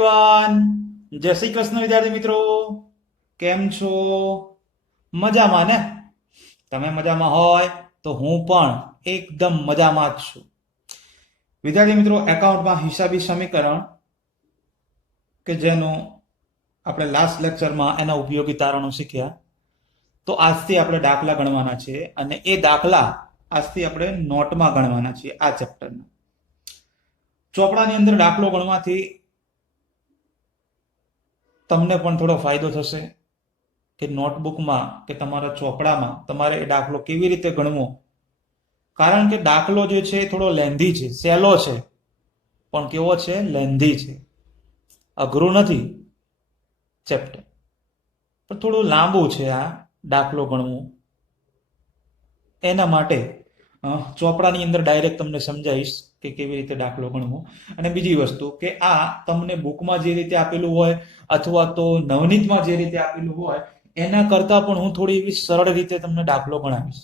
Everyone, જય શ્રી કૃષ્ણ વિદ્યાર્થી મિત્રો. કેમ છો? મજામાં ને? તમે મજામાં હોય તો હું પણ એકદમ મજામાં જ છું. વિદ્યાર્થી મિત્રો, એકાઉન્ટમાં હિસાબી સમીકરણ કે જેનું આપણે લાસ્ટ લેક્ચરમાં એના ઉપયોગી તારણો શીખ્યા, તો આજથી આપણે દાખલા ગણવાના છે અને એ દાખલા આજથી આપણે નોટમાં ગણવાના છીએ. આ ચેપ્ટરના ચોપડાની અંદર દાખલો ગણવાથી તમને પણ થોડો ફાયદો થશે કે નોટબુકમાં કે તમારા ચોપડામાં તમારે એ દાખલો કેવી રીતે ગણવો. કારણ કે દાખલો જે છે થોડો લેન્ધી છે, સહેલો છે, પણ કેવો છે? લેન્ધી છે. અઘરું નથી ચેપ્ટર, પણ થોડું લાંબુ છે આ દાખલો ગણવું. એના માટે ચોપડાની અંદર ડાયરેક્ટ તમને સમજાવીશ કે કેવી રીતે દાખલો ગણવો. અને બીજી વસ્તુ કે આ તમને બુકમાં જે રીતે આપેલું હોય અથવા તો નવનીતમાં જે રીતે આપેલું હોય એના કરતા પણ હું થોડી એવી સરળ રીતે તમને દાખલો ગણાવીશ.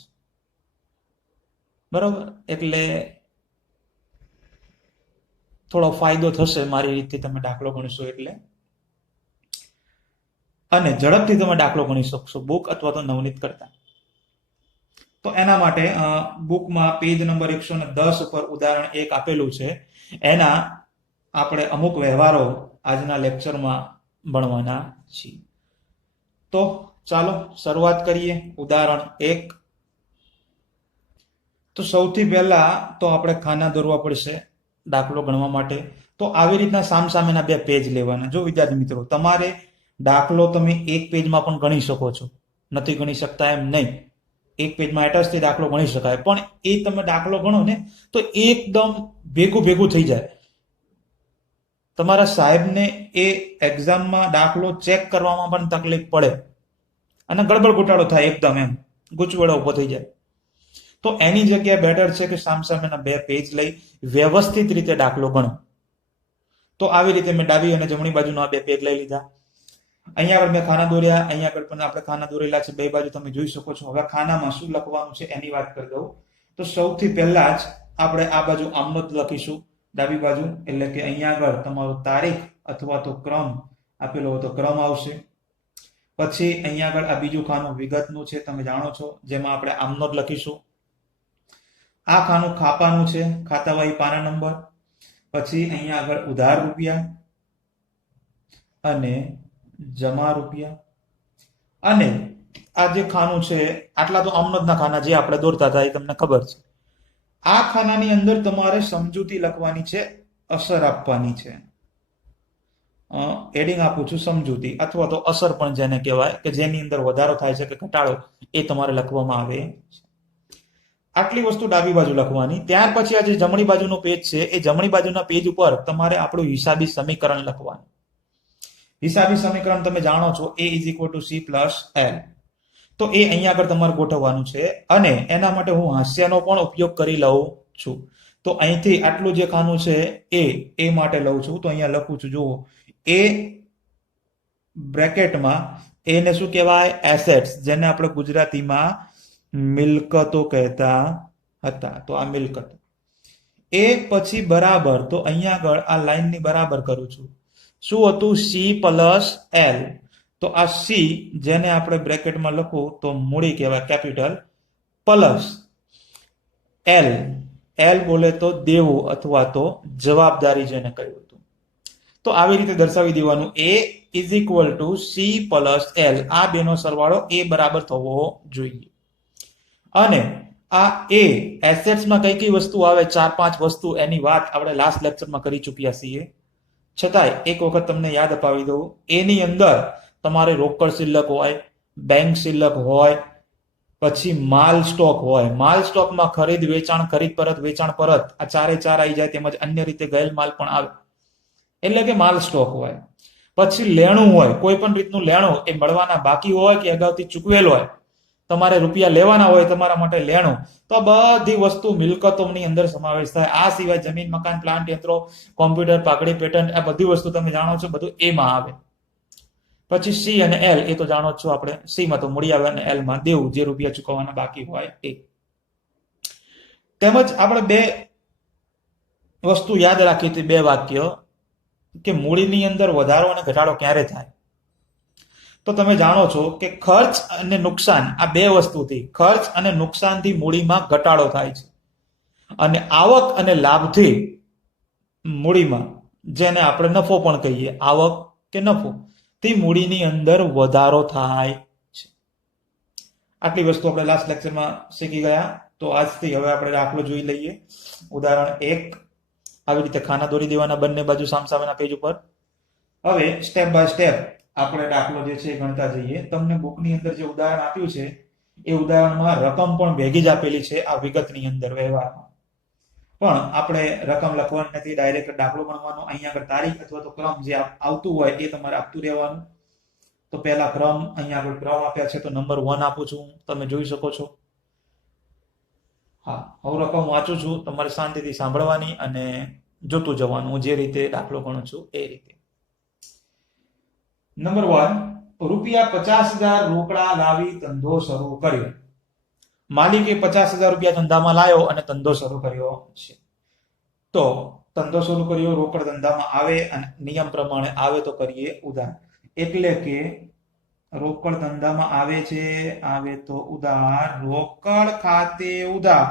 બરોબર? એટલે થોડો ફાયદો થશે મારી રીતે તમે દાખલો ગણશો એટલે, અને ઝડપથી તમે દાખલો ગણી શકશો બુક અથવા તો નવનીત કરતા. તો એના માટે બુકમાં પેજ નંબર 110 ઉપર ઉદાહરણ 1 આપેલું છે. એના આપણે અમુક વ્યવહારો આજના લેક્ચરમાં ભણવાના છીએ. તો ચાલો શરૂઆત કરીએ. ઉદાહરણ 1. તો સૌથી પહેલા તો આપણે ખાના દોરવા પડશે દાખલો ગણવા માટે. તો આવી રીતના સામસામેના બે પેજ લેવાના. જો વિદ્યાર્થી મિત્રો, તમારે દાખલો તમે એક પેજમાં પણ ગણી શકો છો, નથી ગણી શકતા એમ નહીં. એક પેજમાં એટચથી દાખલો ગણી શકાય, પણ એ તમે દાખલો ગણો ને તો એકદમ ભેગું થઈ જાય. તમારા સાહેબને એ એક્ઝામમાં દાખલો ચેક કરવામાં પણ તકલીફ પડે અને ગડબડ ઘોટાળો થાય, એકદમ એમ ગૂંચવડો ઉભો થઈ જાય. તો એની જગ્યાએ બેટર છે કે સામસામેના બે પેજ લઈ વ્યવસ્થિત રીતે દાખલો ગણો. તો આવી રીતે મેં ડાબી અને જમણી બાજુના બે પેજ લઈ લીધા. અહીંયા આગળ મેં ખાના દોર્યા, અહીંયા આગળ પણ આપણે ખાના દોરેલા છે, બે બાજુ તમે જોઈ શકો છો. હવે ખાનામાં શું લખવાનું છે એની વાત કરી દઉં. તો સૌથી પહેલા જ આપણે આ બાજુ આમનોંધ લખીશું ડાબી બાજુ, એટલે કે અહીંયા આગળ તમારો તારીખ અથવા તો ક્રમ આપેલો હોય તો ક્રમ આવશે. પછી અહીંયા આગળ આ બીજું ખાનું વિગતનું છે, તમે જાણો છો, જેમાં આપણે આમનોંધ લખીશું. આ ખાનું ખાપાનું છે, ખાતાવાહી પાના નંબર. પછી અહીંયા આગળ ઉધાર રૂપિયા અને જમા રૂપિયા. અને આ જે ખાનું છે, આટલા તો આમનોંધના ખાના જે આપણે દોરતા હતા એ તમને ખબર છે. આ ખાનાની અંદર તમારે સમજૂતી લખવાની છે, અસર આપવાની છે. એડિંગ આપું છું, સમજૂતી અથવા તો અસર પણ જેને કહેવાય, કે જેની અંદર વધારો થાય છે કે ઘટાડો એ તમારે લખવામાં આવે. આટલી વસ્તુ ડાબી બાજુ લખવાની. ત્યાર પછી આ જે જમણી બાજુનો પેજ છે એ જમણી બાજુના પેજ ઉપર તમારે આપણું હિસાબી સમીકરણ લખવાનું. હિસાબી સમીકરણ તમે જાણો છો, a = c + l. તો એ અહીંયા આગળ તમારે ગોઠવવાનું છે અને એના માટે હું હાસ્યનો પણ ઉપયોગ કરી લઉં છું. તો અહીંથી આટલું જે ખાનું છે એ માટે લઉં છું. તો અહીંયા લખું છું, જુઓ, એ બ્રેકેટમાં એને શું કહેવાય? એસેટ્સ, જેને આપણે ગુજરાતીમાં મિલકતો કહેતા હતા. તો આ મિલકત. એ પછી બરાબર, તો અહીંયા આગળ આ લાઈનની બરાબર કરું છું. શું હતું? c + l. તો આ c જેને આપણે બ્રેકેટમાં લખું તો મૂડી કહેવાય, કેપિટલ, પ્લસ l. l બોલે તો દેવું અથવા તો જવાબદારી જેને કહ્યું હતું. તો આવી રીતે દર્શાવી દેવાનું, a = c + l. આ બેનો સરવાળો a બરાબર થવો જોઈએ. અને આ એ એસેટ્સમાં કઈ વસ્તુ આવે, 4-5 વસ્તુ, એની વાત આપણે લાસ્ટ લેક્ચરમાં કરી ચૂક્યા છીએ. છતાંય એક વખત તમને યાદ અપાવી દઉં. એની અંદર તમારે રોકડ શિલ્લક હોય, બેંક શિલ્લક હોય, પછી માલ સ્ટોક હોય. માલ સ્ટોકમાં ખરીદ વેચાણ, ખરીદ પરત, વેચાણ પરત, આ ચારે ચાર આવી જાય. તેમજ અન્ય રીતે ગયેલ માલ પણ આવે, એટલે કે માલ સ્ટોક હોય. પછી લેણું હોય, કોઈ પણ રીતનું લેણું, એ મળવાના બાકી હોય કે અગાઉથી ચૂકવેલ હોય, તમારે રૂપિયા લેવાના હોય તમારા માટે લેણું. તો આ બધી વસ્તુ મિલકતોની અંદર સમાવેશ થાય. આ સિવાય જમીન, મકાન, પ્લાન્ટ, યંત્રો, કોમ્પ્યુટર, પાકડી, પેટન્ટ, આ બધી વસ્તુ તમે જાણો છો, બધું એમાં આવે. પછી સી અને એલ, એ તો જાણો છો આપણે. સી માં તો મૂડી આવે અને એલ માં દેવું, જે રૂપિયા ચૂકવવાના બાકી હોય એ. તેમજ આપણે બે વસ્તુ યાદ રાખી હતી, બે વાક્ય. કે મૂડીની અંદર વધારો અને ઘટાડો ક્યારે થાય? તો તમે જાણો છો કે ખર્ચ અને નુકસાન, આ બે વસ્તુથી, ખર્ચ અને નુકસાનથી મૂડીમાં ઘટાડો થાય છે, અને આવક અને લાભથી મૂડીમાં, જેને આપણે નફો પણ કહીએ, આવક કે નફો, તે મૂડીની અંદર વધારો થાય છે. આટલી વસ્તુ આપણે લાસ્ટ લેક્ચરમાં શીખી ગયા. તો આજથી હવે આપણે દાખલો જોઈ લઈએ. ઉદાહરણ 1, આવી રીતે ખાના દોરી દેવાના બંને બાજુ સામસામેના પેજ ઉપર. હવે સ્ટેપ બાય સ્ટેપ આપણે દાખલો જે છે ગણતા જઈએ. તમને બુકની અંદર જે ઉદાહરણ આપ્યું છે એ ઉદાહરણમાં રકમ પણ ભેગી જ આપેલી છે આ વિગતની અંદર, વ્યવહારમાં. પણ આપણે રકમ લખવાની નથી, ડાયરેક્ટ દાખલો ગણવાનો. અહીંયા આગળ તારીખ અથવા તો ક્રમ જે આવતું હોય એ તમારે આપતું રહેવાનું. તો પહેલા ક્રમ, અહીંયા આગળ ક્રમ આપ્યા છે તો નંબર 1 આપું છું, તમે જોઈ શકો છો. હા, હું રકમ વાંચું છું, તમારે શાંતિથી સાંભળવાની અને જોતું જવાનું. હું જે રીતે દાખલો ગણું છું એ રીતે. નંબર 1, રૂપિયા 50,000 રોકડા લાવી ધંધો શરૂ કર્યો. માલિકે 50,000 રૂપિયા ધંધામાં લાવ્યો અને ધંધો શરૂ કર્યો છે. તો ધંધો શરૂ કર્યો, રોકડ ધંધામાં આવે અને નિયમ પ્રમાણે આવે તો કરીએ ઉધાર. એટલે કે રોકડ ધંધામાં આવે છે, આવે તો ઉધાર, રોકડ ખાતે ઉધાર.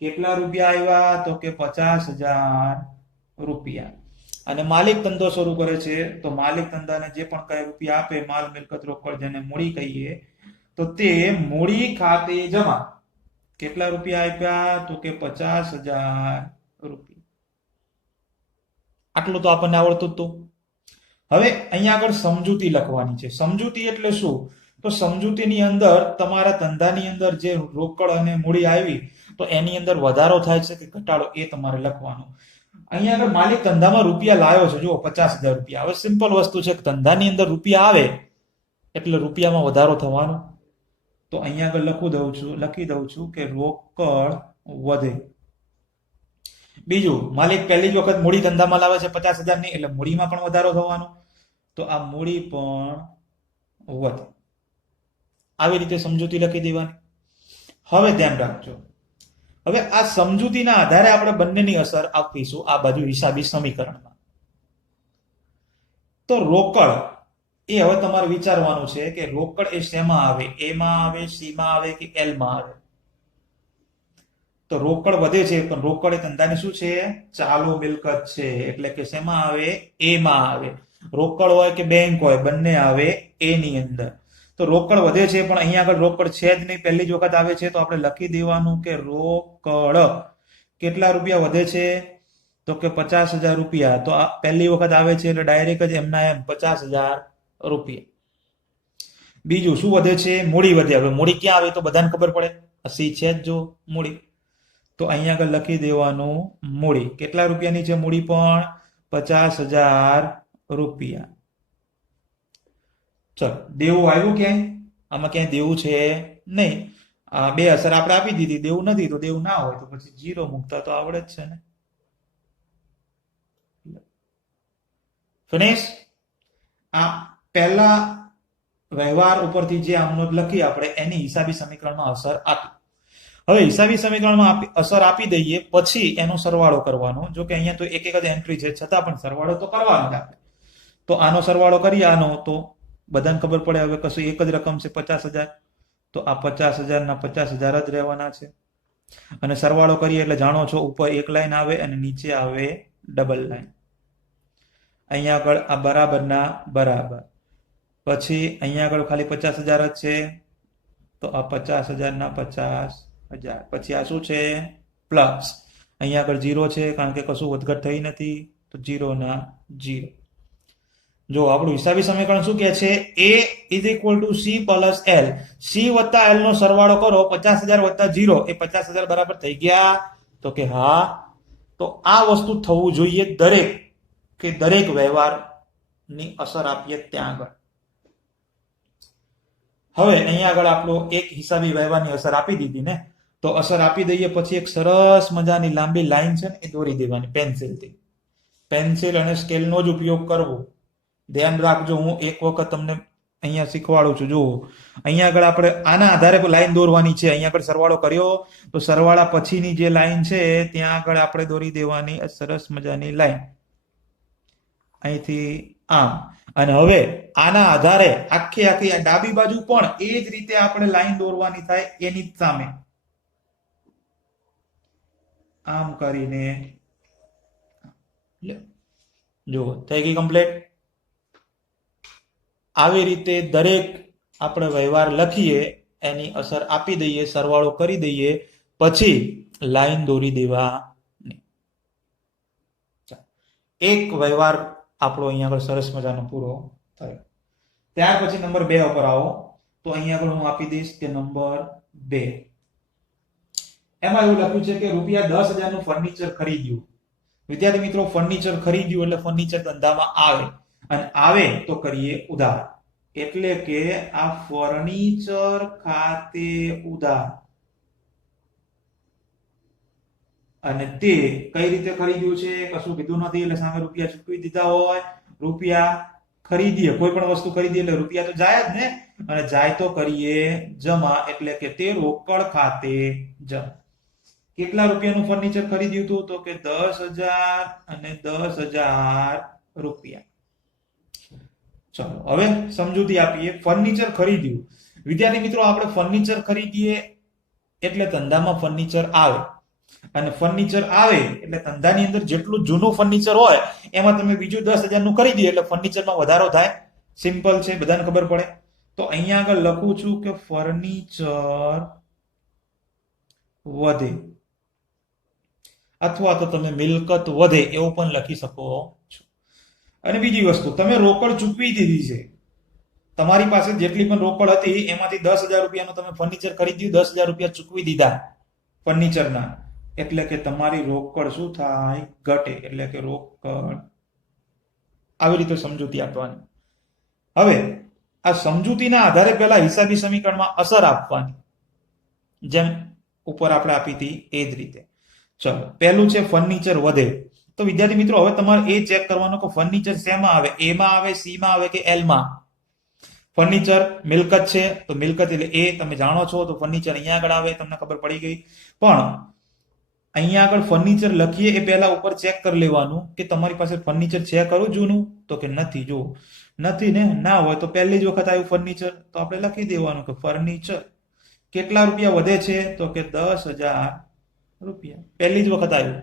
કેટલા રૂપિયા આવ્યા? તો કે 50,000 રૂપિયા. અને માલિક ધંધો શરૂ કરે છે તો માલિક ધંધાને જે પણ કઈ રૂપિયા આપે, માલ મિલકત રોકડ જેને મૂડી કહીએ, તો તે મૂડી ખાતે જમા. કેટલા રૂપિયા આપ્યા? તો કે 50,000 રૂપિયા. આટલું તો આપણને આવડતું હતું. હવે અહીંયા આગળ સમજૂતી લખવાની છે. સમજૂતી એટલે શું? તો સમજૂતીની અંદર તમારા ધંધાની અંદર જે રોકડ અને મૂડી આવી તો એની અંદર વધારો થાય છે કે ઘટાડો, એ તમારે લખવાનું. અહીંયા આગળ માલિક ધંધામાં રૂપિયા લાવ્યો છે, જુઓ 50,000 રૂપિયા. હવે સિમ્પલ વસ્તુ છે કે ધંધાની અંદર રૂપિયા આવે એટલે રૂપિયામાં વધારો થવાનો. તો અહીંયા આગળ લખી દઉં છું કે રોકડ વધે. બીજું, માલિક પહેલી જ વખત મૂડી ધંધામાં લાવે છે 50,000 ની, એટલે મૂડીમાં પણ વધારો થવાનો. તો આ મૂડી પણ વધે. આવી રીતે સમજૂતી લખી દેવાની. હવે ધ્યાન રાખજો, હવે આ સમજૂતીના આધારે આપણે બંનેની અસર આપીશું આ બાજુ હિસાબી સમીકરણમાં. તો રોકડ એ હવે તમારે વિચારવાનું છે કે રોકડ એ શેમાં આવે? એમાં આવે, સીમાં આવે કે એલમાં આવે? તો રોકડ વધે છે, પણ રોકડ એ ધંધાની શું છે? ચાલુ મિલકત છે. એટલે કે શેમાં આવે? એમાં આવે. રોકડ હોય કે બેંક હોય, બંને આવે એની અંદર. તો રોકડ વધે છે, પણ અહીંયા આગળ રોકડ છે જ નહીં, પહેલી જ વખત આવે છે, તો આપણે લખી દેવાનું કે રોકડ કેટલા રૂપિયા વધે છે? તો કે 50,000 રૂપિયા. તો આ પહેલી વખત આવે છે એટલે ડાયરેક્ટ જ એમના એમ 50,000 રૂપિયા. બીજું શું વધે છે? મૂડી વધે. હવે મૂડી ક્યાં આવે તો બધાને ખબર પડે, સી છે જ જો મૂડી. તો અહીંયા આગળ લખી દેવાનું મૂડી. કેટલા રૂપિયાની છે મૂડી? પણ 50,000 રૂપિયા. ચલો, દેવું આવ્યું ક્યાંય? આમાં ક્યાંય દેવું છે નહીં. આ બે અસર આપણે આપી દીધી, દેવું નથી તો દેવું ના હોય તો પછી 0 મૂકતા તો આવડે જ છે ને. ફિનિશ. આ પહેલા વ્યવહાર ઉપરથી જે આમનોંધ લખી આપણે એની હિસાબી સમીકરણમાં અસર આપી. હવે હિસાબી સમીકરણમાં અસર આપી દઈએ પછી એનો સરવાળો કરવાનો. જો કે અહીંયા તો એક જ એન્ટ્રી છે, છતાં પણ સરવાળો તો કરવાનો જ આપણે. તો આનો સરવાળો કરીએ, આનો, તો બધાને ખબર પડે હવે કશું એક જ રકમ છે 50,000. તો આ 50,000 ના 50,000 જ રહેવાના છે. અને સરવાળો કરીએ એટલે જાણો છો ઉપર એક લાઈન આવે અને નીચે આવે ડબલ લાઈન. અહીંયા આગળ આ બરાબરના બરાબર. પછી અહીંયા આગળ ખાલી 50,000 જ છે, તો આ 50,000 ના 50,000. પછી આ શું છે? પ્લસ. અહીંયા આગળ 0 છે કારણ કે કશું વધઘટ થઈ નથી, તો 0 ના 0. જો આપણું હિસાબી સમીકરણ શું કહે છે? A = C + L. C વત્તા L નો સરવાળો કરો, 50,000 વત્તા 0 એ 50,000 બરાબર થઈ ગયા? તો કે હા. તો આ વસ્તુ થવું જોઈએ દરેક વ્યવહારની અસર આપીએ ત્યાં આગળ. હવે અહીંયા આગળ આપણો એક હિસાબી વ્યવહારની અસર આપી દીધી ને, તો અસર આપી દઈએ પછી એક સરસ મજાની લાંબી લાઈન છે ને એ દોરી દેવાની પેન્સિલથી. પેન્સિલ અને સ્કેલનો જ ઉપયોગ કરવો. ધ્યાન રાખજો, હું એક વખત તમને અહીંયા શીખવાડું છું. જુઓ, અહીંયા આગળ આપણે આના આધારે લાઈન દોરવાની છે. અહીંયા આગળ સરવાળો કર્યો તો સરવાળા પછીની જે લાઈન છે ત્યાં આગળ આપણે દોરી દેવાની સરસ મજાની લાઈન. અહીંથી આમ, અને હવે આના આધારે આખી આખી આ ડાબી બાજુ પણ એ જ રીતે આપણે લાઈન દોરવાની થાય એની જ સામે આમ કરીને જો થઈ ગઈ કમ્પ્લીટ. આવી રીતે દરેક આપણે વ્યવહાર લખીએ, એની અસર આપી દઈએ, સરવાળો કરી દઈએ, પછી લાઈન દોરી દેવા. એક વ્યવહાર આપણો અહીંયા આગળ સરસ મજાનો પૂરો થયો. ત્યાર પછી નંબર 2 ઉપર આવો. તો અહીંયા આગળ હું આપી દઈશ કે નંબર 2. એમાં એવું લખ્યું છે કે ₹10,000 નું ફર્નિચર ખરીદ્યું. વિદ્યાર્થી મિત્રો, ફર્નિચર ખરીદ્યું એટલે ફર્નિચર ધંધામાં આવે, અને આવે તો કરીએ ઉધાર. એટલે કે આ ફર્નિચર ખાતે ઉધાર. અને તે કઈ રીતે ખરીદ્યું છે કશું કીધું નથી, એટલે સામે રૂપિયા ચૂકવી દીધા હોય. રૂપિયા ખરીદીએ, કોઈ પણ વસ્તુ ખરીદીએ એટલે રૂપિયા તો જાય જ ને, અને જાય તો કરીએ જમા, એટલે કે તે રોકડ ખાતે જમા. કેટલા રૂપિયાનું ફર્નિચર ખરીદ્યું હતું? તો કે 10,000 અને 10,000 રૂપિયા. ચલો હવે સમજૂતી આપીએ. ફર્નિચર ખરીદ્યું. વિદ્યાર્થી મિત્રો, આપણે ફર્નિચર ખરીદીએ એટલે ધંધામાં ફર્નિચર આવે, અને ફર્નિચર આવે એટલે ધંધાની અંદર જેટલું જૂનું ફર્નિચર હોય એમાં તમે બીજું 10,000 નું ખરીદીએ એટલે ફર્નિચરમાં વધારો થાય. સિમ્પલ છે, બધાને ખબર પડે. તો અહીંયા આગળ લખું છું કે ફર્નિચર વધે, અથવા તો તમે મિલકત વધે એવું પણ લખી શકો છો. અને બીજી વસ્તુ, તમે રોકડ ચૂકવી દીધી છે. તમારી પાસે જેટલી પણ રોકડ હતી એમાંથી 10,000 રૂપિયાનું તમે ફર્નિચર ખરીદ્યું, 10,000 રૂપિયા ચૂકવી દીધા ફર્નિચરના, એટલે કે તમારી રોકડ શું થાય? ઘટે. એટલે કે રોકડ. આવી રીતે સમજૂતી આપવાની. હવે આ સમજૂતીના આધારે પહેલા હિસાબી સમીકરણમાં અસર આપવાની, જેમ ઉપર આપણે આપી હતી એ જ રીતે. ચલો, પહેલું છે ફર્નિચર વધે. તો વિદ્યાર્થી મિત્રો, હવે તમારે એ ચેક કરવાનું કે ફર્નિચર શેમાં આવે? એ માં આવે, સી માં આવે કે એલ માં? ફર્નિચર મિલકત છે, તો મિલકત એટલે એ તમે જાણો છો, તો ફર્નિચર અહીંયા આગળ આવે, તમને ખબર પડી ગઈ. પણ અહીંયા આગળ ફર્નિચર લખીએ એ પહેલા ઉપર ચેક કરી લેવાનું કે તમારી પાસે ફર્નિચર છે ખરું જૂનું? તો કે નથી. જો નથી ને, ના હોય તો પહેલી જ વખત આવ્યું ફર્નિચર, તો આપણે લખી દેવાનું કે ફર્નિચર કેટલા રૂપિયા વધે છે? તો કે 10,000 રૂપિયા. પહેલી જ વખત આવ્યું.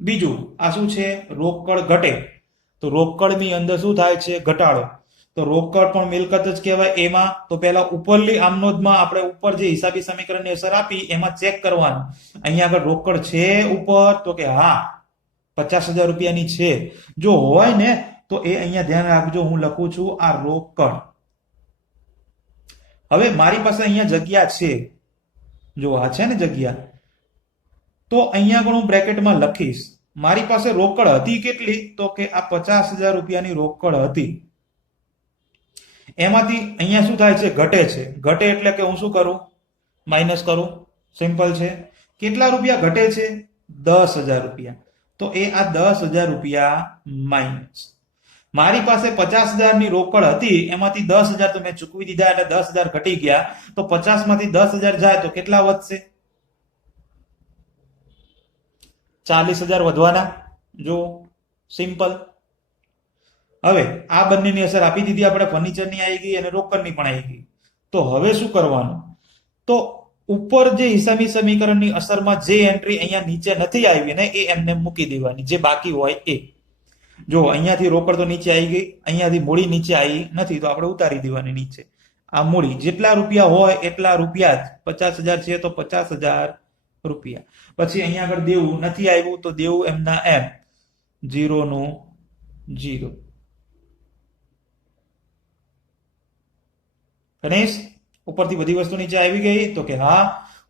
બીજું, આ શું છે? રોકડ ઘટે. તો રોકડની અંદર શું થાય છે? ઘટાડો. તો રોકડ પણ મિલકત જ કહેવાય એમાં. તો પહેલા ઉપરલી આમનોંધમાં આપણે ઉપર જે હિસાબી સમીકરણની અસર આપી એમાં ચેક કરવાનું. અહીંયા આગળ રોકડ છે ઉપર? તો કે હા, 50,000 રૂપિયાની છે. જો હોય ને તો એ અહીંયા ધ્યાન રાખજો, હું લખું છું આ રોકડ. હવે મારી પાસે અહીંયા જગ્યા છે, જો આ છે ને જગ્યા, તો અહીંયા આગળ હું બ્રેકેટમાં લખીશ મારી પાસે રોકડ હતી કેટલી? તો કે આ 50,000 રૂપિયાની રોકડ હતી. એમાંથી અહીંયા શું થાય છે? ઘટે છે. ઘટે એટલે કે હું શું કરું? માઇનસ કરું. સિમ્પલ છે. કેટલા રૂપિયા ઘટે છે? 10,000 રૂપિયા. તો એ આ 10,000 રૂપિયા માઇનસ. મારી પાસે 50,000 ની રોકડ હતી, એમાંથી 10,000 તો મેં ચૂકવી દીધા એટલે 10,000 ઘટી ગયા. તો 50 માંથી 10,000 જાય તો કેટલા વધશે? 40,000 વધવાના. જો સિમ્પલ. હવે આ બંનેની અસર આપી દીધી આપણે, ફર્નિચરની આવી ગઈ અને રોકડની પણ આવી ગઈ. તો હવે શું કરવાનું? તો ઉપર જે હિસાબી સમીકરણની અસરમાં જે એન્ટ્રી અહીંયા નીચે નથી આવી ને એ એમને મૂકી દેવાની, જે બાકી હોય એ. જો અહીંયાથી રોકડ તો નીચે આવી ગઈ, અહીંયાથી મૂડી નીચે આવી નથી, તો આપણે ઉતારી દેવાની નીચે. આ મૂડી જેટલા રૂપિયા હોય એટલા રૂપિયા જ. 50,000 છે તો 50,000 રૂપિયા. પછી અહીંયા આગળ દેવું નથી આવ્યું, તો દેવું એમના એમ, 0 નું 0. ગણેશ, ઉપરથી બધી વસ્તુ નીચે આવી ગઈ? તો કે હા,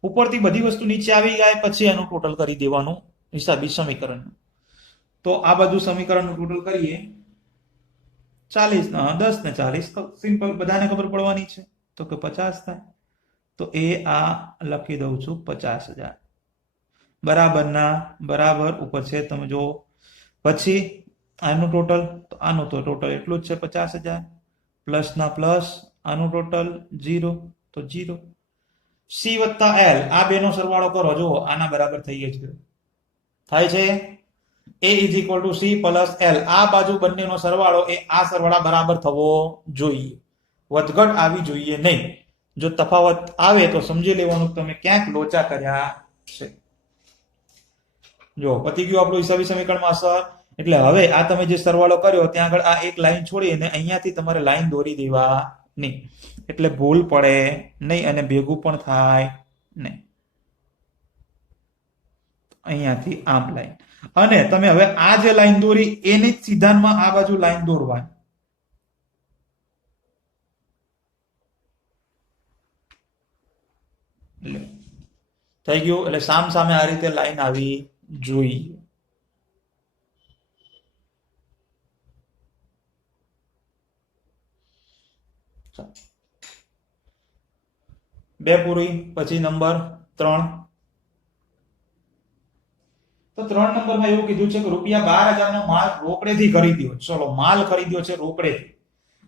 ઉપરથી બધી વસ્તુ નીચે આવી જાય પછી એનું ટોટલ કરી દેવાનું હિસાબી સમીકરણ. તો આ બધું સમીકરણનું ટોટલ કરીએ 40, 10 ને 40, સિમ્પલ, બધાને ખબર પડવાની છે. તો કે 50 થાય. તો એ આ લખી દઉં છું 50,000. બરાબર ના બરાબર ઉપર છે, તમે જો. પછી આનું ટોટલ, તો આનું તો ટોટલ એટલું જ છે 50,000. પ્લસ ના પ્લસ, આનું ટોટલ 0 તો 0. સી વત્તા એલ, આ બેનો સરવાળો કરો. જો આના બરાબર થઈ જ ગયો. થાય છે? A is equal to C plus L. આ બાજુ બંનેનો સરવાળો એ આ સરવાળા બરાબર થવો જોઈએ, વધઘટ આવી જોઈએ નહીં. જો તફાવત આવે તો સમજી લેવાનું તમે ક્યાંક લોચા કર્યા છે. જો પતી ગયું આપણું હિસાબી સમીકરણમાં અસર. એટલે હવે આ તમે જે સરવાળો કર્યો ત્યાં આગળ આ એક લાઈન છોડીને અહીંયાથી તમારે લાઈન દોરી દેવાની, એટલે ભૂલ પડે નહીં અને ભેગું પણ થાય નહીં. અહીંયાથી આમ લાઈન, અને તમે હવે આ જે લાઈન દોરી એની જ સિદ્ધાંતમાં આ બાજુ લાઈન દોરવાની. થઈ ગયું. એટલે સામ સામે આ રીતે લાઈન આવી જોઈએ. બે પૂરી. પછી નંબર 3. તો 3 નંબરમાં એવું કીધું છે કે ₹12,000 નો માલ રોકડેથી ખરીદ્યો. ચલો, માલ ખરીદ્યો છે રોકડેથી.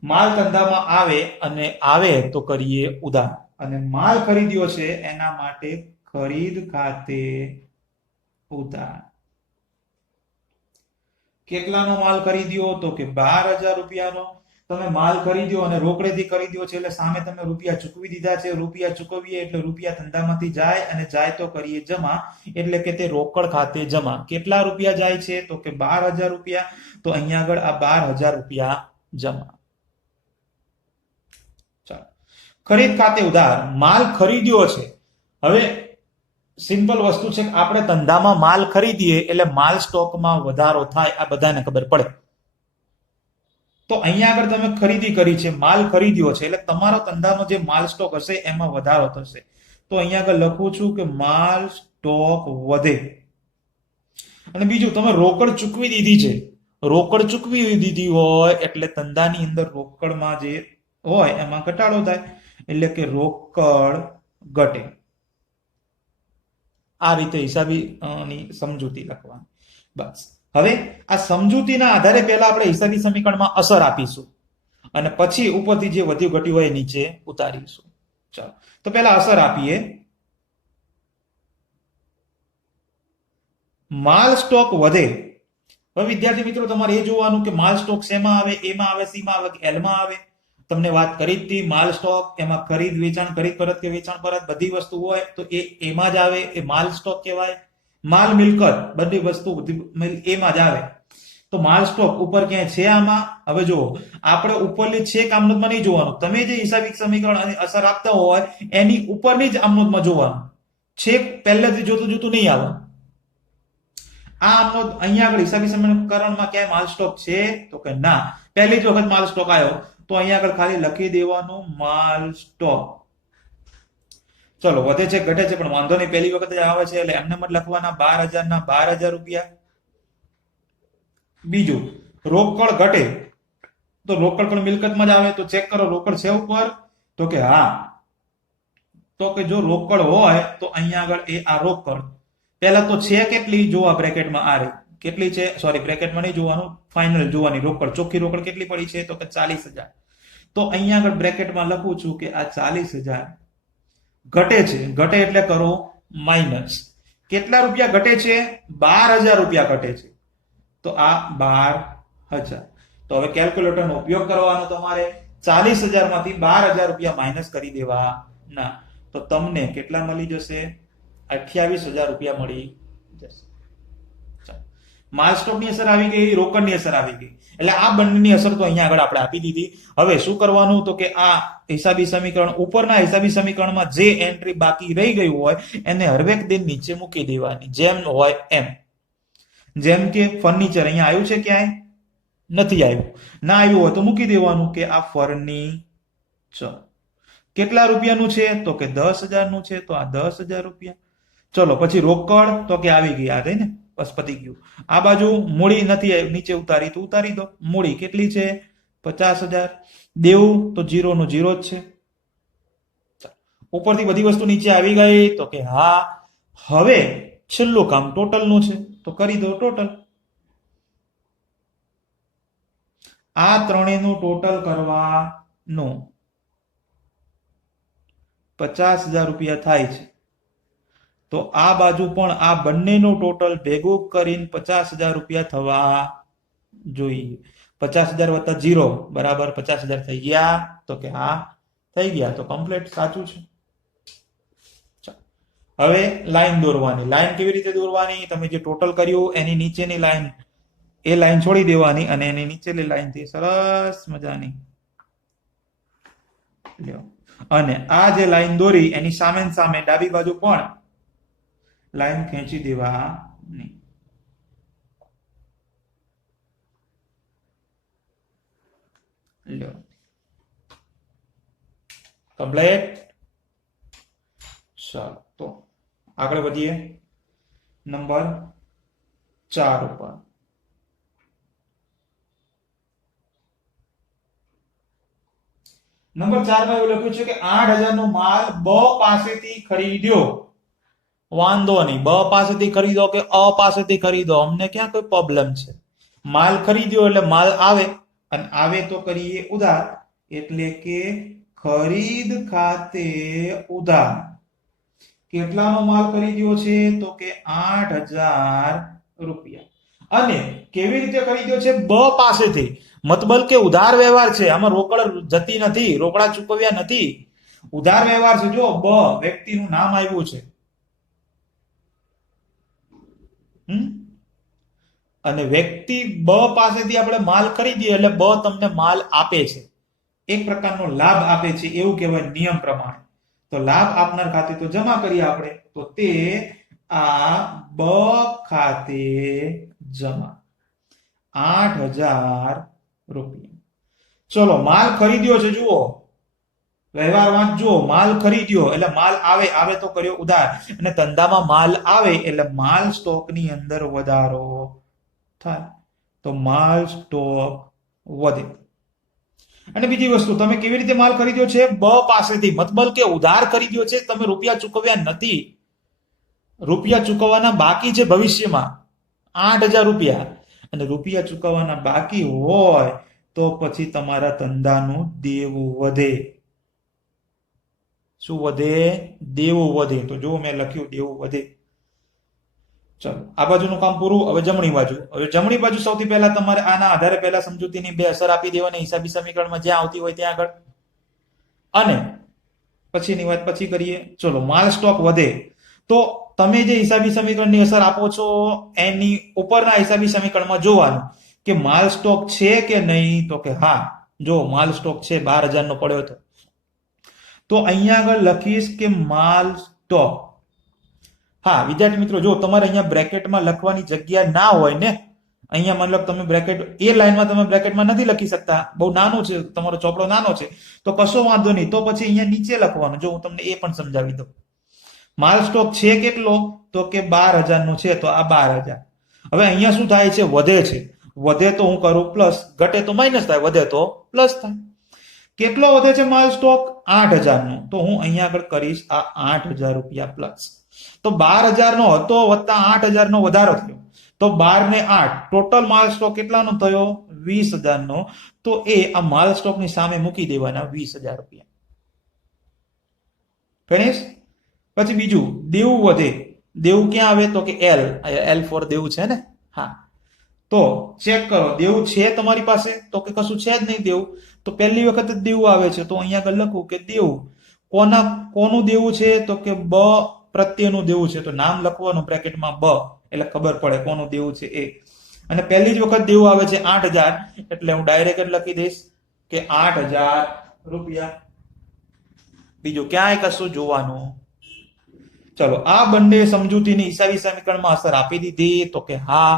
માલ ધંધામાં આવે અને આવે તો કરીએ ઉધાર, અને માલ ખરીદ્યો છે એના માટે ખરીદ ખાતે ઉધાર. કેટલાનો માલ ખરીદ્યો? તો કે ₹12,000 તમે માલ ખરીદ્યો અને રોકડેથી ખરીદ્યો છે, એટલે સામે તમે રૂપિયા ચૂકવી દીધા છે. રૂપિયા ચૂકવીએ એટલે રૂપિયા ધંધામાંથી જાય, અને જાય તો કરીએ જમા, એટલે કે તે રોકડ ખાતે જમા. કેટલા રૂપિયા જાય છે? તો કે ₹12,000. તો અહીંયા આગળ આ ₹12,000 જમા. ચાલો, ખરીદ ખાતે ઉધાર. માલ ખરીદ્યો છે. હવે સિમ્પલ વસ્તુ છે કે આપણે ધંધામાં માલ ખરીદીએ એટલે માલ સ્ટોકમાં વધારો થાય, આ બધાને ખબર પડે. તો અહીંયા આગળ તમે ખરીદી કરી છે, માલ ખરીદ્યો છે, એટલે તમારો ધંધાનો જે માલ સ્ટોક હશે એમાં વધારો થશે. તો અહીંયા આગળ લખું છું કે માલ સ્ટોક વધે. અને બીજું, તમે રોકડ ચૂકવી દીધી છે. રોકડ ચૂકવી દીધી હોય એટલે ધંધાની અંદર રોકડમાં જે હોય એમાં ઘટાડો થાય, એટલે કે રોકડ ઘટે. આ રીતે હિસાબી સમજૂતી લખવાની. બસ. હવે આ સમજૂતીના આધારે પહેલા આપણે હિસાબી સમીકરણમાં અસર આપીશું, અને પછી ઉપરથી જે વધ્યું ઘટ્યું હોય નીચે ઉતારીશું. ચાલો, તો પહેલા અસર આપીએ. માલ સ્ટોક વધે. હવે વિદ્યાર્થી મિત્રો, તમારે એ જોવાનું કે માલ સ્ટોક શેમાં આવે? એમાં આવે, સીમાં આવે, એલમાં આવે? તમને વાત કરી હતી માલ સ્ટોક, એમાં ખરીદ વેચાણ, ખરીદ પરત કે વેચાણ પરત બધી વસ્તુ હોય તો એ એમાં જ આવે, એ માલ સ્ટોક કહેવાય. માલ મિલકત બધી વસ્તુ એમાં જ આવે. તો માલ સ્ટોક ઉપર ક્યાંય છે આમાં? હવે જુઓ, આપણે ઉપરની છેક આમનોંધમાં નહીં જોવાનું. તમે જે હિસાબી સમીકરણ અસર આપતા હોય એની ઉપરની જ આમનોંધમાં જોવાનું. છેક પહેલેથી જોતું નહીં આવે. આ આમનોંધ અહીંયા આગળ હિસાબી સમીકરણમાં ક્યાંય માલ સ્ટોક છે? તો કે ના. પહેલી જ વખત માલ સ્ટોક આવ્યો તો અહીંયા આગળ ખાલી લખી દેવાનું માલ સ્ટોક. ચલો, વધે છે ઘટે છે પણ વાંધો નહીં, પહેલી વખત આવે છે એટલે એમને મત લખવાના. 12,000 ના ₹12,000. બીજું, રોકડ ઘટે તો રોકડ પણ મિલકતમાં જ આવે. તો ચેક કરો, રોકડ છે ઉપર? તો કે હા. તો કે જો રોકડ હોય તો અહીંયા આગળ એ આ રોકડ પહેલા તો છે કેટલી? જોવા બ્રેકેટમાં આ રહી કેટલી છે, સોરી બ્રેકેટમાં નહીં જોવાનું, ફાઇનલ જોવાની. રોકડ, ચોખ્ખી રોકડ કેટલી પડી છે? તો કે 40,000. તો અહીંયા આગળ બ્રેકેટમાં લખું છું કે આ 40,000 ઘટે છે. ઘટે એટલે કરો માઇનસ. કેટલા રૂપિયા ઘટે છે? ₹12,000 ઘટે છે. તો આ 12,000. તો હવે કેલ્ક્યુલેટરનો ઉપયોગ કરવાનો તમારે. 40,000 માંથી ₹12,000 માઇનસ કરી દેવાના. તો તમને કેટલા મળી જશે? ₹28,000 મળી જશે. માલ સ્ટોકની અસર આવી ગઈ, રોકડની અસર આવી ગઈ. એટલે આ બંનેની અસર તો અહીંયા આગળ આપણે આપી દીધી. હવે શું કરવાનું? તો કે આ હિસાબી સમીકરણ, ઉપરના હિસાબી સમીકરણમાં જે એન્ટ્રી બાકી રહી ગયું હોય એને હરવેક દિન નીચે મૂકી દેવાની, જેમ હોય એમ. જેમ કે ફર્નિચર અહીંયા આવ્યું છે? ક્યાંય નથી આવ્યું. ના આવ્યું હોય તો મૂકી દેવાનું કે આ ફર્નિચર. કેટલા રૂપિયાનું છે? તો કે 10,000 નું છે. તો આ ₹10,000. ચલો, પછી રોકડ તો કે આવી ગઈ, આ રહી ને, બસ પતી ગયું. આ બાજુ મૂડી નથી આવી, નીચે ઉતારી તો ઉતારી દો. મૂડી કેટલી છે? 50,000. દેવું તો 0 નું 0 જ છે. ઉપરથી બધી વસ્તુ નીચે આવી ગઈ? તો કે હા. હવે છેલ્લું કામ ટોટલ નું છે, તો કરી દો ટોટલ. આ ત્રણેયનું ટોટલ કરવાનું. ₹50,000 થાય છે. તો આ બાજુ પણ આ બંનેનું ટોટલ ભેગું કરીને 50,000 રૂપિયા થવા જોઈએ. 50,000 વત્તા 0 બરાબર 50,000 થઈ ગયા? તો કે હા થઈ ગયા. તો કમ્પ્લીટ સાચું છે. હવે લાઈન દોરવાની. લાઈન કેવી રીતે દોરવાની? તમે જે ટોટલ કર્યું એની નીચેની લાઈન, એ લાઈન છોડી દેવાની અને એની નીચેની લાઈનથી સરસ મજાની લ્યો. અને આ જે લાઈન દોરી એની સામે સામે ડાબી બાજુ પણ લાઈન ખેંચી દેવાની. લ્યો કમ્પ્લીટ. ચાલો તો આગળ વધીએ નંબર 4 ઉપર. નંબર 4 માં એવું લખ્યું છે કે 8,000 નો માલ બ પાસેથી ખરીદ્યો. વાંધો નહીં, બ પાસેથી ખરીદો કે અ પાસેથી ખરીદો, અમને ક્યાં કોઈ પ્રોબ્લેમ છે. માલ ખરીદ્યો એટલે માલ આવે, અને આવે તો કરીએ ઉધાર, એટલે કે ખરીદ ખાતે ઉધાર. કેટલાનો માલ ખરીદ્યો છે? તો કે 8,000 રૂપિયા. અને કેવી રીતે ખરીદ્યો છે? બ પાસેથી. મતલબ કે ઉધાર વ્યવહાર છે, આમાં રોકડ જતી નથી, રોકડા ચૂકવ્યા નથી, ઉધાર વ્યવહાર છે. જો બ વ્યક્તિનું નામ આવ્યું છે, અને વ્યક્તિ બ પાસેથી આપણે માલ ખરીદીએ એટલે બ તમને માલ આપે છે, એક પ્રકારનો લાભ આપે છે, એવું કહેવાય નિયમ પ્રમાણે. તો લાભ આપનાર ખાતે તો જમા કરીએ આપણે, તો તે આ બ ખાતે જમા 8,000 રૂપિયા. ચલો માલ ખરીદ્યો છે, જુઓ વ્યવહાર વાંચજો. માલ ખરીદ્યો એટલે માલ આવે, આવે તો કર્યો ઉધાર, અને ધંધામાં માલ આવે એટલે માલ સ્ટોકની અંદર વધારો થાય, તો માલ સ્ટોક વધે. અને બીજી વસ્તુ, તમે કેવી રીતે માલ ખરીદ્યો છે? બ પાસેથી. મતલબ કે ઉધાર ખરીદ્યો છે, તમે રૂપિયા ચૂકવ્યા નથી, રૂપિયા ચૂકવવાના બાકી છે ભવિષ્યમાં 8,000 રૂપિયા, અને રૂપિયા ચૂકવવાના બાકી હોય તો પછી તમારા ધંધાનું દેવું વધે. શું વધે? દેવું વધે. તો જો મેં લખ્યું દેવું વધે. ચલો આ બાજુનું કામ પૂરું. હવે જમણી બાજુ. હવે જમણી બાજુ સૌથી પહેલા તમારે આના આધારે પહેલા સમજૂતીની બે અસર આપી દેવાની હિસાબી સમીકરણમાં જ્યાં આવતી હોય ત્યાં આગળ, અને પછીની વાત પછી કરીએ. ચલો માલ સ્ટોક વધે, તો તમે જે હિસાબી સમીકરણની અસર આપો છો એની ઉપરના હિસાબી સમીકરણમાં જોવાનું કે માલ સ્ટોક છે કે નહીં. તો કે હા, જો માલ સ્ટોક છે, 12,000 નો પડ્યો હતો, તો અહીંયા આગળ લખીશ કે માલ સ્ટોક. હા વિદ્યાર્થી મિત્રો, જો તમારે અહીંયા બ્રેકેટમાં લખવાની જગ્યા ના હોય ને, અહીંયા મતલબ તમે બ્રેકેટ એ લાઈનમાં તમે બ્રેકેટમાં નથી લખી શકતા, બહુ નાનું છે, તમારો ચોપડો નાનો છે, તો કશો વાંધો નહીં, તો પછી અહીંયા નીચે લખવાનું. જો હું તમને એ પણ સમજાવી દઉં. માલ સ્ટોક છે કેટલો? તો કે 12,000 નો છે, તો આ 12,000. હવે અહીંયા શું થાય છે? વધે છે. વધે તો હું કરું પ્લસ, ઘટે તો માઇનસ થાય, વધે તો પ્લસ થાય. કેટલો વધે છે માલ સ્ટોક? 8,000 નો. તો હું અહીંયા આગળ કરીશ આ 8,000 રૂપિયા પ્લસ. તો 12,000 નો હતો વત્તા 8,000 નો વધારો થયો, તો 12 ને 8 ટોટલ માલ સ્ટોક કેટલાનો થયો? 20,000 નો. તો એ આ માલ સ્ટોકની સામે મૂકી દેવાના 20,000 રૂપિયા. ફિનિશ. પછી બીજું, દેવું વધે. દેવું ક્યાં આવે? તો કે એલ. એલ ફોર દેવું છે ને? હા. તો ચેક કરો, દેવું છે તમારી પાસે? તો કે કશું છે જ નહીં દેવું. તો પહેલી વખત જ દેવું આવે છે, તો અહીંયા આગળ લખું કે દેવું કોનું દેવું છે? તો કે બ પ્રત્યેનું દેવું છે, તો નામ લખવાનું બ્રેકેટમાં બ, એટલે ખબર પડે કોનું દેવું છે એ. અને પહેલી જ વખત દેવું આવે છે 8,000, એટલે હું ડાયરેક્ટ લખી દઈશ કે 8,000 રૂપિયા. બીજું ક્યાંય કશું જોવાનું. ચલો આ બંને સમજૂતીની હિસાબી સમીકરણમાં અસર આપી દીધી. તો કે હા.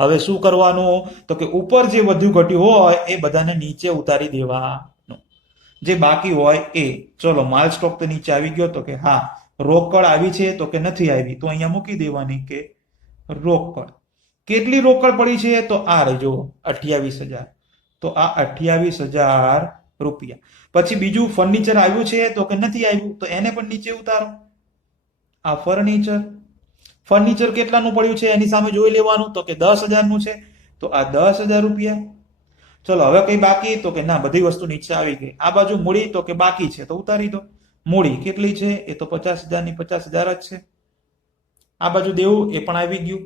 હવે શું કરવાનું? તો કે ઉપર જે વધ્યું ઘટ્યું હોય એ બધાને નીચે ઉતારી દેવાનું, જે બાકી હોય એ. ચલો માલ સ્ટોક તો નીચે આવી ગયો. તો કે હા. રોકડ આવી છે? તો કે નથી આવી, તો અહીંયા મૂકી દેવાની કે રોકડ. કેટલી રોકડ પડી છે? તો આ રહેજો 28,000. તો આ 28,000 રૂપિયા. પછી બીજું ફર્નિચર આવ્યું છે? તો કે નથી આવ્યું, તો એને પણ નીચે ઉતારો. આ ફર્નિચર કેટલાનું પડ્યું છે એની સામે જોઈ લેવાનું. તો કે 10,000 નું છે, તો આ 10,000 રૂપિયા. ચલો હવે કઈ બાકી? તો કે ના, બધી વસ્તુ નીચે આવી ગઈ. આ બાજુ મૂડી તો કે બાકી છે, તો ઉતારી દો. મૂડી કેટલી છે? એ તો 50,000 ની 50,000 જ છે. આ બાજુ દેવું એ પણ આવી ગયું.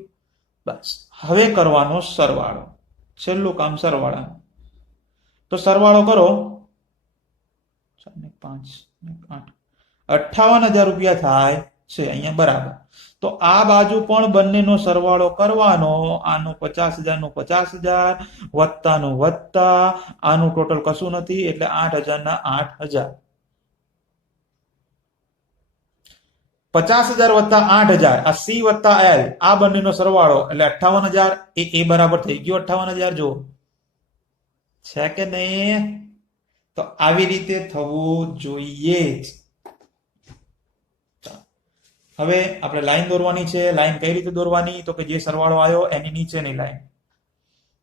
બસ હવે કરવાનો સરવાળો, છેલ્લું કામ સરવાળા. તો સરવાળો કરો, 5 8 58,000 રૂપિયા થાય છે અહીંયા, બરાબર. તો આ બાજુ પણ બંનેનો સરવાળો કરવાનો, આનું 50,000 નું 50,000 વત્તાનું વત્તા, આનું ટોટલ કશું નથી એટલે 8,000 ના 8,000. 50,000 વત્તા 8,000, આ સી વત્તા એલ, આ બંનેનો સરવાળો એટલે 58,000. એ બરાબર થઈ ગયો 58,000. જો છે કે નહીં? તો આવી રીતે થવું જોઈએ જ. હવે આપણે લાઈન દોરવાની છે. લાઈન કઈ રીતે દોરવાની? તો કે જે સરવાળો આવ્યો એની નીચેની લાઈન,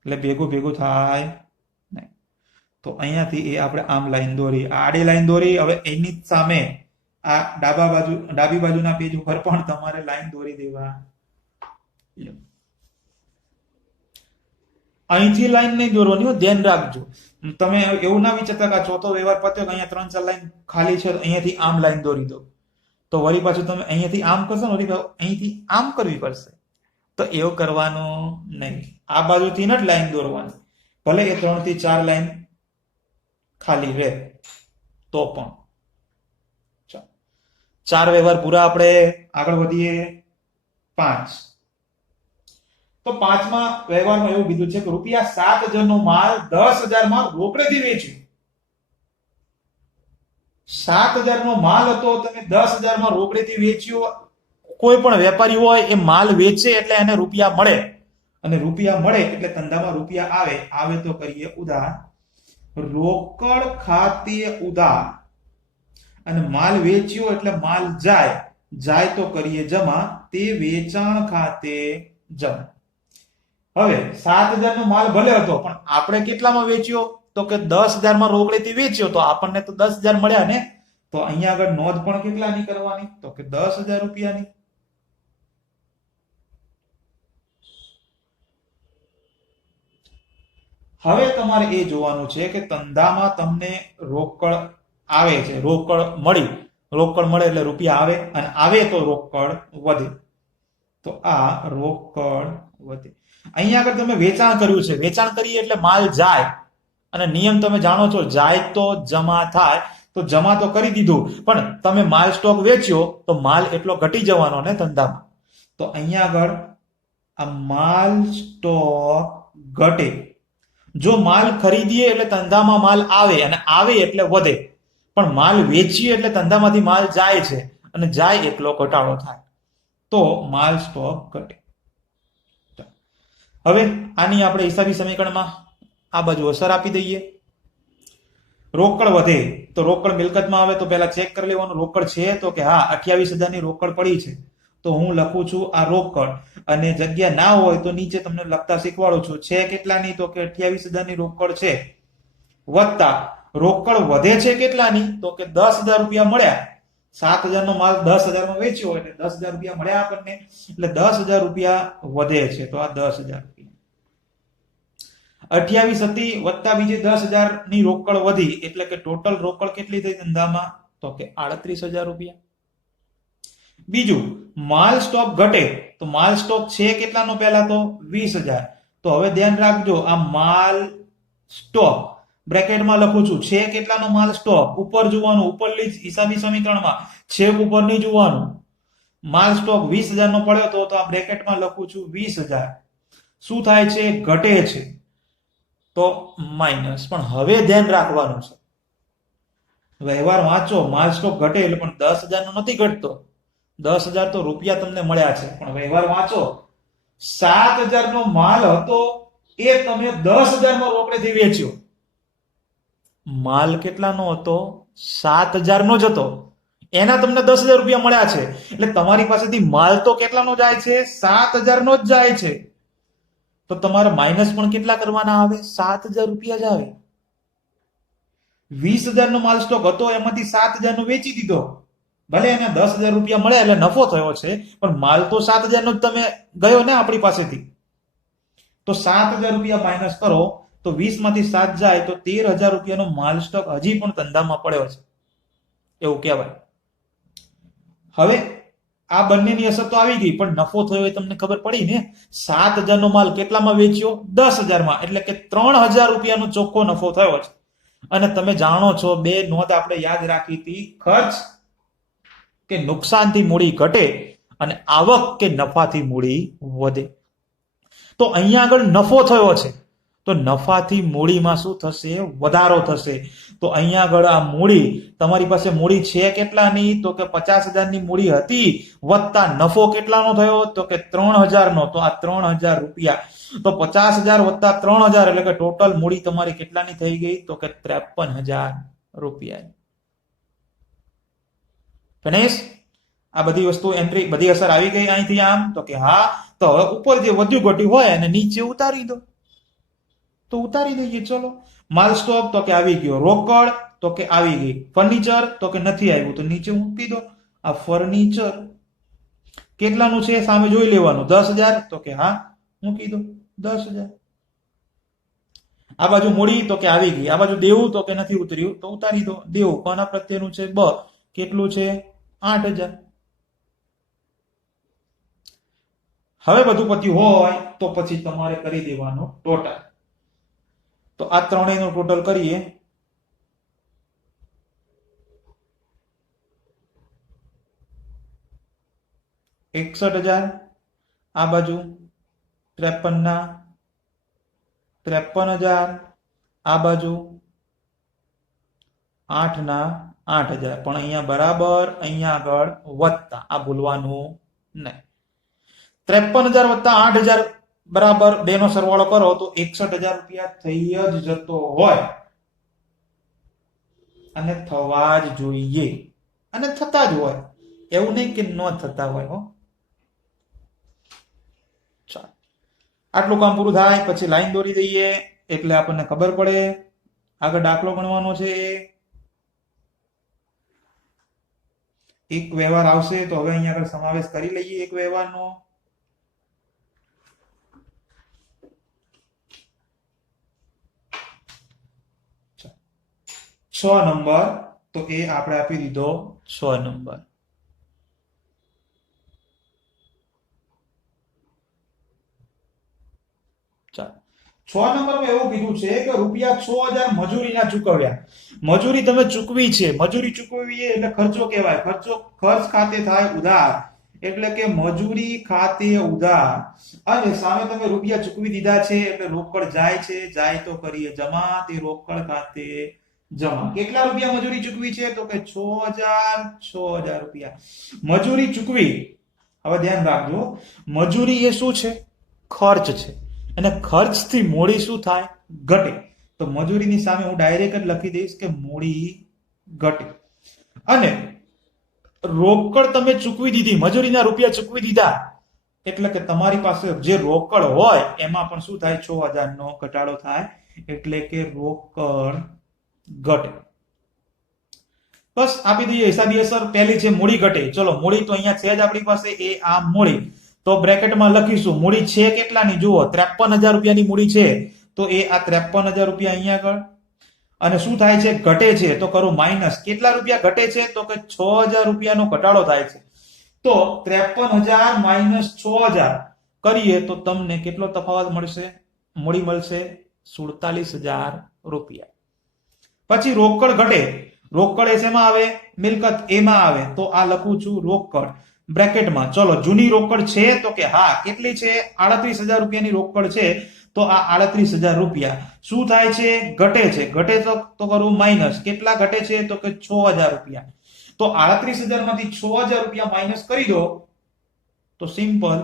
એટલે ભેગું થાય નહીં. તો અહીંયાથી એ આપણે આમ લાઈન દોરી, આડી લાઈન દોરી. હવે એની જ સામે આ ડાબી બાજુના પેજ ઉપર પણ તમારે લાઈન દોરી દેવા. અહીંથી લાઈન નહીં દોરવાની, ધ્યાન રાખજો. તમે એવું ના વિચારતા કે ચોથો વ્યવહાર પત્યો કે અહીંયા 3-4 લાઈન ખાલી છે, અહીંયાથી આમ લાઈન દોરી દો. તો વળી પાછું તમે અહીંયાથી આમ કરશો ને, વળી અહીંથી આમ કરવી પડશે. તો એવું કરવાનું નહીં. આ બાજુથી જ લાઈન દોરવાની, ભલે એ 3 થી 4 લાઈન ખાલી રહે તો પણ. 4 વ્યવહાર પૂરા. આપણે આગળ વધીએ. 5. તો 5મા વ્યવહારમાં એવું કીધું છે કે ₹7,000 નો માલ 10,000 માં રોકડેથી વેચ્યું. 7,000 નો માલ હતો, તમે 10,000 માં રોકડેથી વેચ્યો. કોઈ પણ વેપારી હોય એ માલ વેચે એટલે એને રૂપિયા મળે, અને રૂપિયા મળે એટલે ધંધામાં રૂપિયા આવે તો કરીએ ઉધાર. રોકડ ખાતે ઉધાર, અને માલ વેચ્યો એટલે માલ જાય તો કરીએ જમા. તે વેચાણ ખાતે જમા. હવે 7,000 નો માલ ભલે હતો, પણ આપણે કેટલામાં વેચ્યો? તો કે 10,000 માં રોકડેથી વેચ્યો, તો આપણને તો 10,000 મળ્યા ને. તો અહીંયા આગળ નોંધ પણ કેટલાની કરવાની? તો કે 10,000 રૂપિયાની. હવે તમારે એ જોવાનું છે કે ધંધામાં તમને રોકડ આવે છે, રોકડ મળે એટલે રૂપિયા આવે, અને આવે તો રોકડ વધે. તો આ રોકડ વધે. અહીંયા આગળ તમે વેચાણ કર્યું છે, વેચાણ કરીએ એટલે માલ જાય, અને નિયમ તમે જાણો છો, જાય તો જમા થાય. તો જમા તો કરી દીધું, પણ તમે માલ સ્ટોક વેચ્યો તો માલ એટલો ઘટી જવાનો ને ધંધામાં. તો અહીંયા આગળ આ માલ સ્ટોક ઘટે. જો માલ ખરીદીએ એટલે ધંધામાં માલ આવે, અને આવે એટલે વધે. પણ માલ વેચીએ એટલે ધંધામાંથી માલ જાય છે, અને જાય એટલો ઘટાડો થાય. તો માલ સ્ટોક ઘટે. હવે આની આપણે હિસાબી સમીકરણમાં આ બાજુ અસર આપી દઈએ. રોકડ વધે તો રોકડ મિલકતમાં આવે, તો પહેલા ચેક કરી લેવાનું રોકડ છે તો કે હા 28,000 ની રોકડ પડી છે. તો હું લખું છું આ રોકડ, અને જગ્યા ના હોય તો નીચે તમને લખતા શીખવાડું છું. છે કેટલાની? તો કે 28,000 ની રોકડ છે, વત્તા રોકડ વધે છે કેટલાની? તો કે 10,000 રૂપિયા મળ્યા. 7,000 નો માલ 10,000 માં વેચ્યો એટલે 10,000 રૂપિયા મળ્યા આપણને, એટલે 10,000 રૂપિયા વધે છે. તો આ 10,000 રૂપિયા 28 હતી વત્તા બીજી 10,000 ની રોકડ વધી, એટલે કે ટોટલ રોકડ કેટલી થઈ ધંધામાં? તો કે 38,000 રૂપિયા. બીજું, માલ સ્ટોક ઘટે તો માલ સ્ટોક છે કેટલાનો? પહેલા તો 20,000. તો હવે ધ્યાન રાખજો, આ માલ સ્ટોક બ્રેકેટમાં લખું છું. છે કેટલાનો માલ સ્ટોક? ઉપર જોવાનું, ઉપરની હિસાબી સમીકરણમાં છેક ઉપર નહીં જોવાનું. માલ સ્ટોક 20,000 નો પડ્યો તો આ બ્રેકેટમાં લખું છું 20,000. શું થાય છે? ઘટે છે, તો માઇનસ. પણ હવે ધ્યાન રાખવાનું છે, વ્યવહાર વાંચો. માલ સ્ટોક ઘટે એટલે પણ 10,000 નો નથી ઘટતો. 10,000 તો રૂપિયા તમને મળ્યા છે, પણ વ્યવહાર વાંચો. 7,000 નો માલ હતો, એ તમે 10,000 માં રોકડેથી વેચ્યો. માલ કેટલાનો હતો? 7,000 નો જ હતો, એના તમને 10,000 રૂપિયા મળ્યા છે. એટલે તમારી પાસેથી માલ તો કેટલાનો જાય છે? 7,000 નો જ જાય છે. તો તમારે માઇનસ પણ કેટલા કરવાના આવે? 7,000 રૂપિયા જ આવે. 20,000 નો માલ સ્ટોક હતો, એમાંથી 7,000 નો વેચી દીધો. ભલે એને 10,000 રૂપિયા મળ્યા એટલે નફો થયો છે, પણ માલ તો 7,000 નો જ તમે ગયો ને આપણી પાસેથી. તો 7,000 રૂપિયા માઇનસ કરો તો 20 માંથી 7 જાય તો 13,000 રૂપિયાનો માલ સ્ટોક હજી પણ ધંધામાં પડ્યો છે, એવું કહેવાય. હવે આ બંનેની અસર તો આવી ગઈ, પણ નફો થયો એ તમને ખબર પડી ને. 7,000 નો માલ કેટલામાં વેચ્યો? 10,000 માં, એટલે કે 3,000 રૂપિયાનો ચોખ્ખો નફો થયો છે. અને તમે જાણો છો બે નોંધ આપણે યાદ રાખી હતી, ખર્ચ કે નુકસાનથી મૂડી ઘટે અને આવક કે નફાથી મૂડી વધે. તો અહીંયા આગળ નફો થયો છે, તો નફાથી મૂડીમાં શું થશે? વધારો થશે. તો અહીંયા આગળ આ મૂડી, તમારી પાસે મૂડી છે કેટલાની? તો કે 50,000 ની મૂડી હતી, વત્તા નફો કેટલાનો થયો? તો કે 3,000 નો. તો આ 3,000 રૂપિયા. તો 50,000 વત્તા 3,000 એટલે કે ટોટલ મૂડી તમારી કેટલાની થઈ ગઈ? તો કે 53,000 રૂપિયા. ફિનિશ. આ બધી વસ્તુ એન્ટ્રી, બધી અસર આવી ગઈ અહીંથી આમ? તો કે હા. તો હવે ઉપર જે વધ્યું ઘટ્યું હોય અને નીચે ઉતારી દો. તો ઉતારી દઈએ. ચલો, માલ સ્ટોક તો કે આવી ગયો, રોકડ તો કે આવી ગઈ, ફર્નિચર તો કે નથી આવ્યું, તો નીચે મૂકી દો. આ ફર્નિચર કેટલાનું છે સામે જોઈ લેવાનું. 10,000 તો કે હા, મૂકી દો 10,000. આ બાજુ મૂડી તો કે આવી ગઈ, આ બાજુ દેવું તો કે નથી ઉતર્યું, તો ઉતારી દો. દેવું કોના પ્રત્યેનું છે? બ. કેટલું છે? 8,000. હવે બધું પત્યું હોય તો પછી તમારે કરી દેવાનું ટોટલ. તો આ ત્રણેયનું ટોટલ કરીએ. 61,000 આ બાજુ, 53 ના 53,000 આ બાજુ, 8 ના 8,000. પણ અહીંયા બરાબર, અહીંયા આગળ વત્તા, આ ભૂલવાનું નહીં. 53,000 વત્તા 8,000 બરાબર 2 નો સરવાળો કરો તો 61,000 રૂપિયા થઈ જ જતો હોય, અને થવા જ જોઈએ, અને થતા જ હોય, એવું નહીં કે ન થતા હોય. હો, ચાલો, આટલું કામ પૂરું થાય પછી લાઈન દોરી દઈએ એટલે આપણને ખબર પડે. આગળ દાખલો ગણવાનો છે. એક વ્યવહાર આવશે, તો હવે અહીંયા આગળ સમાવેશ કરી લઈએ એક વ્યવહારનો. છ નંબર, તો એ આપણે આપી દીધો 6 નંબર. ચાલો, 6 નંબરમાં એવું કીધું છે કે રૂપિયા 6,000 મજૂરીના ચૂકવ્યા. મજૂરી તમે ચૂકવી છે, મજૂરી ચૂકવી એટલે ખર્ચો કહેવાય. ખર્ચ ખાતે થાય ઉધાર, એટલે કે મજૂરી ખાતે ઉધાર. અને સામે તમે રૂપિયા ચૂકવી દીધા છે એટલે રોકડ જાય છે, જાય તો કરીએ જમા, તે રોકડ ખાતે જમા. કેટલા રૂપિયા મજૂરી ચૂકવી છે? તો કે 6,000 રૂપિયા મજૂરી ચૂકવી. હવે ધ્યાન રાખજો, મજૂરી એ શું છે? ખર્ચ છે. અને ખર્ચથી મૂડી શું થાય? ઘટે. તો મજૂરીની સામે હું ડાયરેક્ટ જ લખી દઈશ કે મૂડી ઘટે. અને રોકડ તમે ચૂકવી દીધી, મજૂરીના રૂપિયા ચૂકવી દીધા, એટલે કે તમારી પાસે જે રોકડ હોય એમાં પણ શું થાય? 6,000 નો ઘટાડો થાય, એટલે કે રોકડ ઘટે. બસ આપી દઈએ હિસાબી અસર. પહેલી છે મૂડી ઘટે. ચલો, મૂડી તો અહીંયા છે જ આપણી પાસે, એ આ મૂડી. તો બ્રેકેટમાં લખીશું મૂડી છે કેટલાની? જુઓ, 53,000 રૂપિયાની મૂડી છે, તો એ આ 53,000 રૂપિયા અહીંયા આગળ. અને શું થાય છે? ઘટે છે, તો કરું માઇનસ. કેટલા રૂપિયા ઘટે છે? તો કે 6,000 રૂપિયાનો ઘટાડો થાય છે. તો 53,000 માઇનસ 6,000 કરીએ તો તમને કેટલો તફાવત મળશે? મૂડી મળશે 47,000 રૂપિયા. પછી રોકડ ઘટે. રોકડ એ શેમાં આવે? મિલકત એમાં આવે. તો આ લખું છું રોકડ બ્રેકેટમાં. ચલો, જૂની રોકડ છે? તો કે હા. કેટલી છે? 38,000 રૂપિયાની રોકડ છે. તો આ 38,000 રૂપિયા શું થાય છે? ઘટે છે. ઘટે તો કરું માઇનસ. કેટલા ઘટે છે? તો કે 6,000 રૂપિયા. તો 38,000 માંથી 6,000 રૂપિયા માઇનસ કરી દો તો સિમ્પલ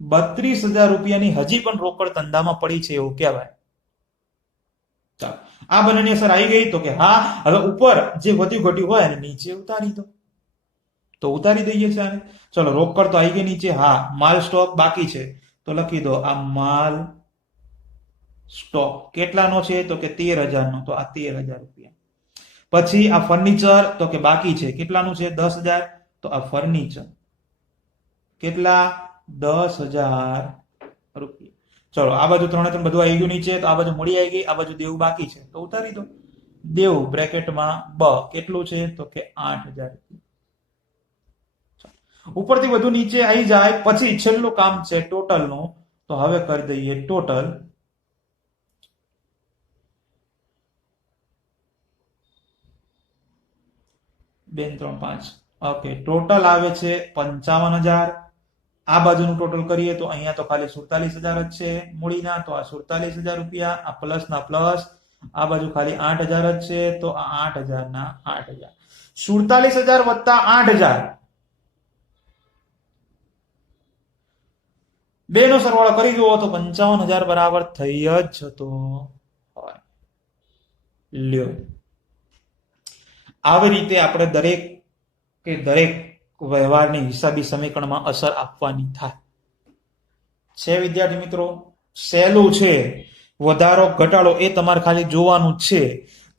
32,000 રૂપિયાની હજી પણ રોકડ ધંધામાં પડી છે એવું કહેવાય. ચાલો, આ બંનેની અસર આવી ગઈ? તો કે હા. હવે ઉપર જે વધ્યું ઘટ્યું હોય અને નીચે ઉતારી દો. તો ઉતારી દઈએ છે આને. ચલો, રોકડ તો આવી ગઈ નીચે. હા, માલ સ્ટોક બાકી છે, તો લખી દો આ માલ સ્ટોક. કેટલાનો છે? તો કે 13,000 નો. તો આ 13,000 રૂપિયા. પછી આ ફર્નિચર તો કે બાકી છે. કેટલાનું છે? 10,000. તો આ ફર્નિચર કેટલા? 10,000 રૂપિયા. ચલો, આ બાજુ 3 બધું આવી ગયું નીચે, તો આ બાજુ મૂડી આવી ગઈ, આ બાજુ દેવું બાકી છે, તો ઉતારી દો. દેવું બ્રેકેટમાં બ કેટલું છે? તો કે 8,000 રૂપિયા. ઉપરથી બધું નીચે આવી જાય પછી છેલ્લું કામ છે ટોટલનું. તો હવે કરી દઈએ ટોટલ. 2 3 5. ઓકે, ટોટલ આવે છે 55,000. આ બાજુનું ટોટલ કરીએ તો અહીંયા તો ખાલી 47,000 જ છે મૂડીના, તો આ 47,000 રૂપિયા, આ પ્લસ ના પ્લસ, આ બાજુ ખાલી 8,000 જ છે, તો આ 8,000 ના 8,000. 47,000 વત્તા 8,000 બે નો સરવાળો કરી દો તો 55,000 બરાબર થઈ જ જતો હોય. લ્યો, આવી રીતે આપણે દરેક વ્યવહારની હિસાબી સમીકરણમાં અસર આપવાની થાય છે. વિદ્યાર્થી મિત્રો, સહેલું છે. વધારો ઘટાડો એ તમારે ખાલી જોવાનું જ છે.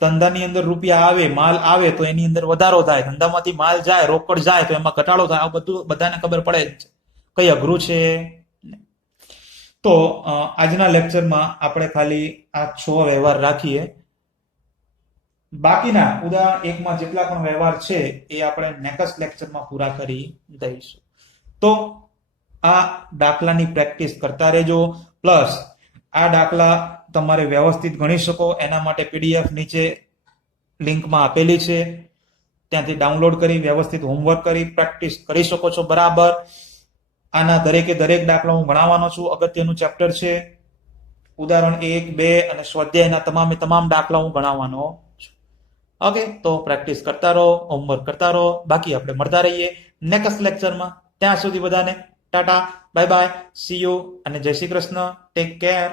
ધંધાની અંદર રૂપિયા આવે, માલ આવે તો એની અંદર વધારો થાય, ધંધામાંથી માલ જાય, રોકડ જાય તો એમાં ઘટાડો થાય. આ બધું બધાને ખબર પડે જ છે, કઈ અઘરું છે. તો આજના લેક્ચરમાં આપણે ખાલી આ 6 વ્યવહાર રાખીએ. બાકીના ઉદાહરણ 1 માં જેટલા પણ વ્યવહાર છે એ આપણે નેક્સ્ટ લેક્ચરમાં પૂરા કરી દઈશું. તો આ દાખલાની પ્રેક્ટિસ કરતા રહેજો. પ્લસ આ દાખલા તમારે વ્યવસ્થિત ગણી શકો એના માટે પીડીએફ નીચે લિંકમાં આપેલી છે, ત્યાંથી ડાઉનલોડ કરી વ્યવસ્થિત હોમવર્ક કરી પ્રેક્ટિસ કરી શકો છો બરાબર. આના દરેકે દરેક દાખલા હું ભણાવવાનો છું. અગત્યનું ચેપ્ટર છે. ઉદાહરણ 1, 2 અને સ્વાધ્યાયના તમામે તમામ દાખલા હું ભણાવવાનો છું. ઓકે, તો પ્રેક્ટિસ કરતા રહો, હોમવર્ક કરતા રહો. બાકી આપણે મળતા રહીએ નેક્સ્ટ લેક્ચરમાં. ત્યાં સુધી બધાને Tata, bye bye, C you અને જય શ્રી કૃષ્ણ. Take care.